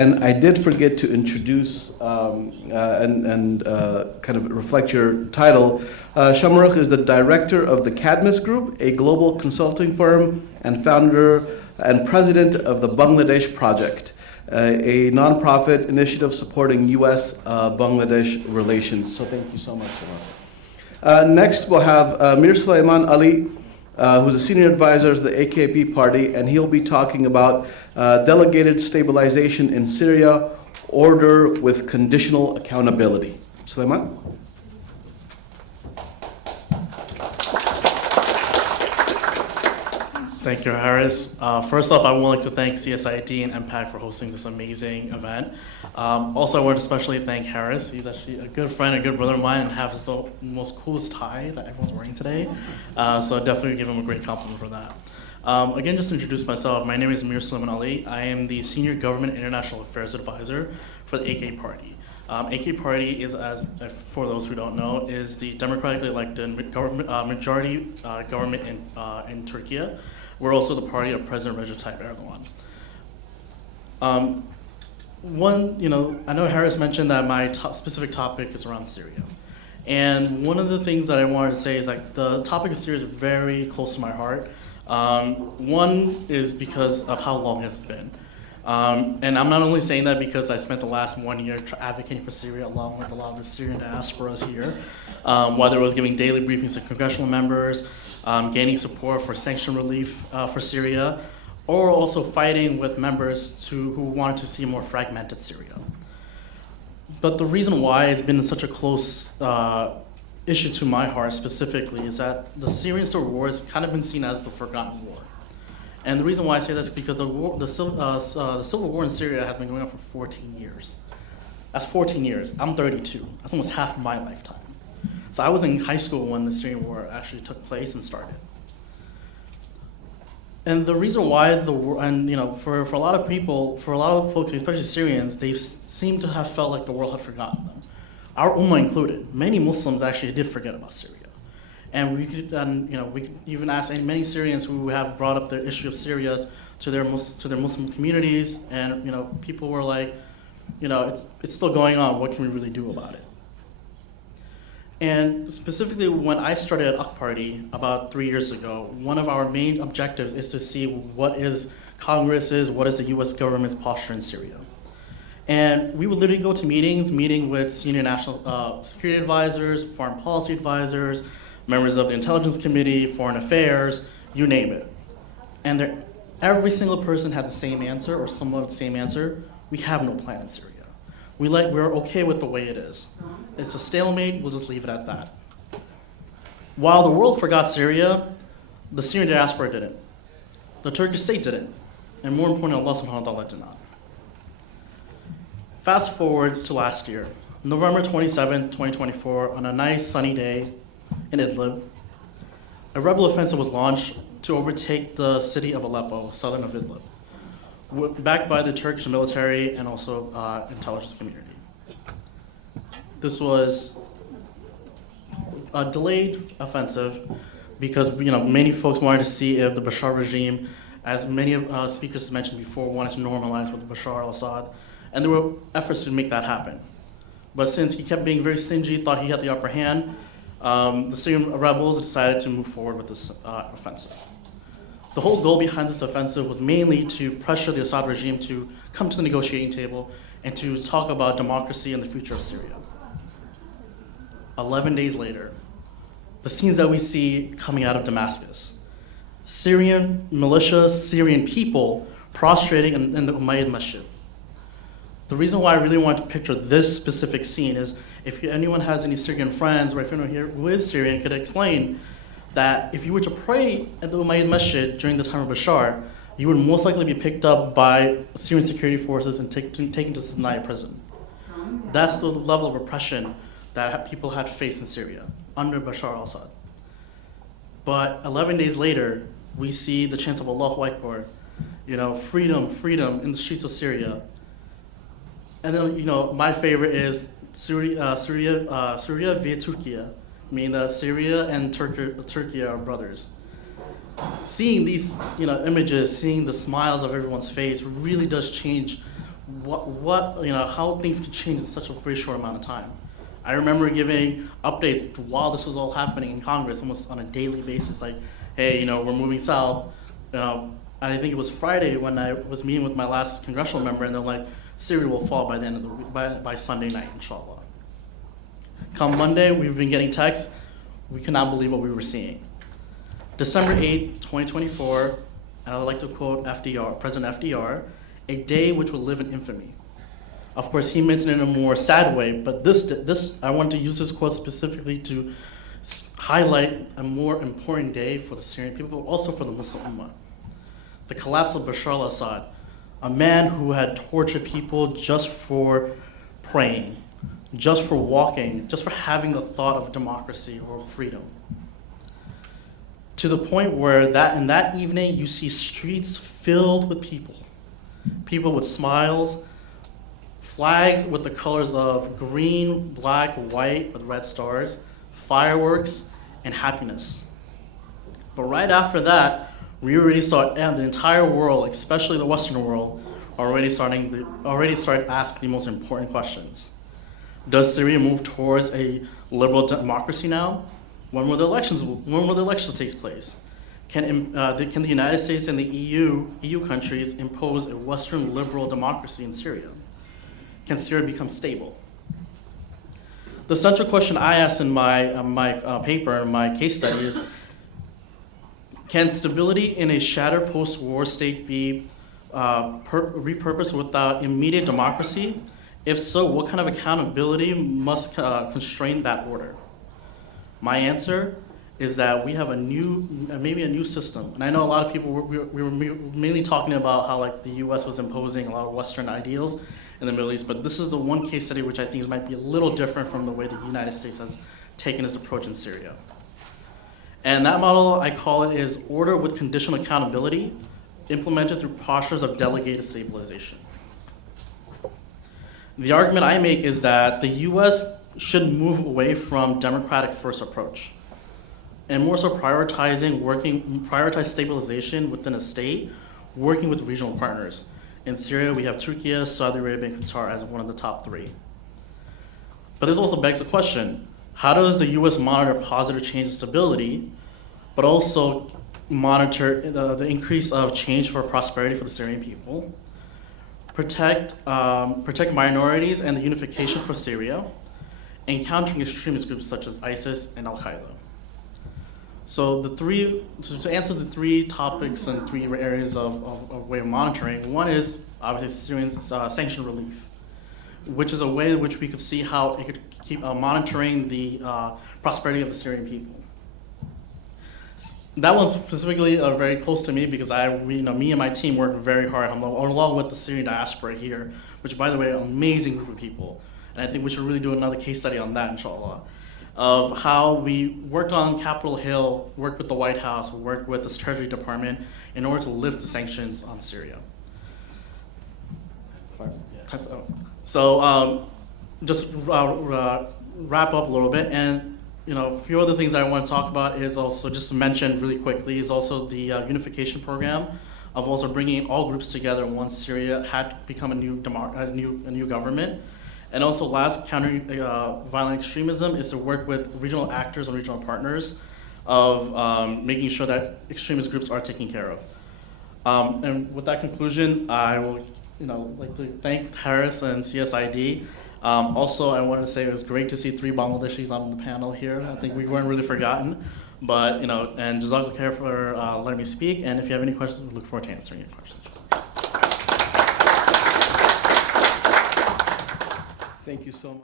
And I did forget to introduce and kind of reflect your title. Shamarukh is the director of the Cadmus Group, a global consulting firm, and founder and president of the Bangladesh Project, a nonprofit initiative supporting U.S.-Bangladesh relations. So thank you so much for that. Next, we'll have Mir Sulaiman Ali, who's a senior advisor to the AKP party, and he'll be talking about Delegated Stabilization in Syria, order with conditional accountability. Sulaiman? Thank you, Harris. First off, I would like to thank CSID and MPAC for hosting this amazing event. Also, I want to especially thank Harris. He's actually a good friend and a good brother of mine and has the most coolest tie that everyone's wearing today. So definitely give him a great compliment for that. Again, just to introduce myself, my name is Mir Sulaiman Ali. I am the Senior Government International Affairs Advisor for the AK Party. AK Party is, for those who don't know, is the democratically elected majority government in Turkey. We're also the party of President Recep Tayyip Erdogan. I know Harris mentioned that my specific topic is around Syria. And one of the things that I wanted to say is like the topic of Syria is very close to my heart. One is because of how long it's been. And I'm not only saying that because I spent the last 1 year advocating for Syria along with a lot of the Syrian diasporas here, whether it was giving daily briefings to congressional members, gaining support for sanction relief for Syria, or also fighting with members who wanted to see a more fragmented Syria. But the reason why it's been such a close issue to my heart specifically is that the Syrian civil war has kind of been seen as the forgotten war. And the reason why I say that's because the civil war in Syria has been going on for 14 years. That's 14 years. I'm 32. That's almost half my lifetime. So I was in high school when the Syrian war actually took place and started. And the reason why the war, and for a lot of people, for a lot of folks, especially Syrians, they seem to have felt like the world had forgotten them. Our Ummah included. Many Muslims actually did forget about Syria. And we could even ask many Syrians who have brought up the issue of Syria to their Muslim communities, and people were like, it's still going on. What can we really do about it? And specifically, when I started at AK Party about 3 years ago, one of our main objectives is to see what is the U.S. government's posture in Syria. And we would literally go to meeting with senior national security advisors, foreign policy advisors, members of the Intelligence Committee, Foreign Affairs, you name it. And every single person had the same answer, or somewhat of the same answer: we have no plan in Syria. We're okay with the way it is. It's a stalemate, we'll just leave it at that. While the world forgot Syria, the Syrian diaspora didn't. The Turkish state didn't. And more importantly, Allah subhanahu wa ta'ala did not. Fast forward to last year, November 27, 2024, on a nice sunny day in Idlib, a rebel offensive was launched to overtake the city of Aleppo, southern of Idlib, backed by the Turkish military and also intelligence community. This was a delayed offensive because many folks wanted to see if the Bashar regime, as many speakers mentioned before, wanted to normalize with Bashar al-Assad, and there were efforts to make that happen. But since he kept being very stingy, thought he had the upper hand, the Syrian rebels decided to move forward with this offensive. The whole goal behind this offensive was mainly to pressure the Assad regime to come to the negotiating table and to talk about democracy and the future of Syria. 11 days later, the scenes that we see coming out of Damascus: Syrian militias, Syrian people prostrating in the Umayyad Masjid. The reason why I really wanted to picture this specific scene is if anyone has any Syrian friends, or if anyone here who is Syrian could explain that if you were to pray at the Umayyad Masjid during the time of Bashar, you would most likely be picked up by Syrian security forces and taken to Sinai prison. That's the level of oppression that people had to face in Syria under Bashar al-Assad. But 11 days later, we see the chants of Allahu Akbar, freedom, freedom in the streets of Syria. And then, my favorite is Syria via Turkey, meaning that Syria and Turkey are brothers. Seeing these images, seeing the smiles of everyone's face really does change how things could change in such a very short amount of time. I remember giving updates while this was all happening in Congress, almost on a daily basis, like, hey, we're moving south. I think it was Friday when I was meeting with my last congressional member, and they're like, Syria will fall by the end of the week, by Sunday night, inshallah. Come Monday, we've been getting texts. We could not believe what we were seeing. December 8th, 2024, and I'd like to quote President FDR, a day which will live in infamy. Of course, he meant it in a more sad way, but this I want to use this quote specifically to highlight a more important day for the Syrian people, but also for the Muslim Ummah. The collapse of Bashar al-Assad, a man who had tortured people just for praying, just for walking, just for having the thought of democracy or freedom. To the point where in that evening you see streets filled with people with smiles, flags with the colors of green, black, white with red stars, fireworks, and happiness. But right after that, we already saw the entire world, especially the Western world, already started asking the most important questions. Does Syria move towards a liberal democracy now? When will the elections take place? Can the United States and the EU countries impose a Western liberal democracy in Syria? Can Syria become stable? The central question I asked in my paper, in my case study is, can stability in a shattered post-war state be repurposed without immediate democracy? If so, what kind of accountability must constrain that order? My answer is that we have maybe a new system. And I know a lot of people, we were mainly talking about how the US was imposing a lot of Western ideals in the Middle East, but this is the one case study which I think might be a little different from the way the United States has taken its approach in Syria. And that model, I call it, is order with conditional accountability, implemented through postures of delegated stabilization. The argument I make is that the US should move away from democratic first approach and more so prioritize stabilization within a state, working with regional partners. In Syria, we have Turkey, Saudi Arabia, and Qatar as one of the top three. But this also begs the question, how does the US monitor positive change and stability, but also monitor the increase of change for prosperity for the Syrian people, protect minorities and the unification for Syria, and countering extremist groups such as ISIS and Al-Qaeda? So to answer the three topics and three areas of way of monitoring, one is obviously Syrian sanction relief, which is a way in which we could see how it could keep monitoring the prosperity of the Syrian people. That one's specifically very close to me because me and my team work very hard along with the Syrian diaspora here, which, by the way, an amazing group of people. And I think we should really do another case study on that, inshallah, of how we worked on Capitol Hill, worked with the White House, worked with the Treasury Department in order to lift the sanctions on Syria. So just wrap up a little bit, and a few other things I want to talk about is also, just to mention really quickly, is also the unification program of also bringing all groups together once Syria had become a new government. And also last, countering violent extremism is to work with regional actors and regional partners of making sure that extremist groups are taken care of. And with that conclusion, I will like to thank Harris and CSID. Also, I wanted to say it was great to see 3 Bangladeshis on the panel here. I think we weren't really forgotten. But, and Jazakallah khair for letting me speak. And if you have any questions, we look forward to answering your questions. Thank you so much.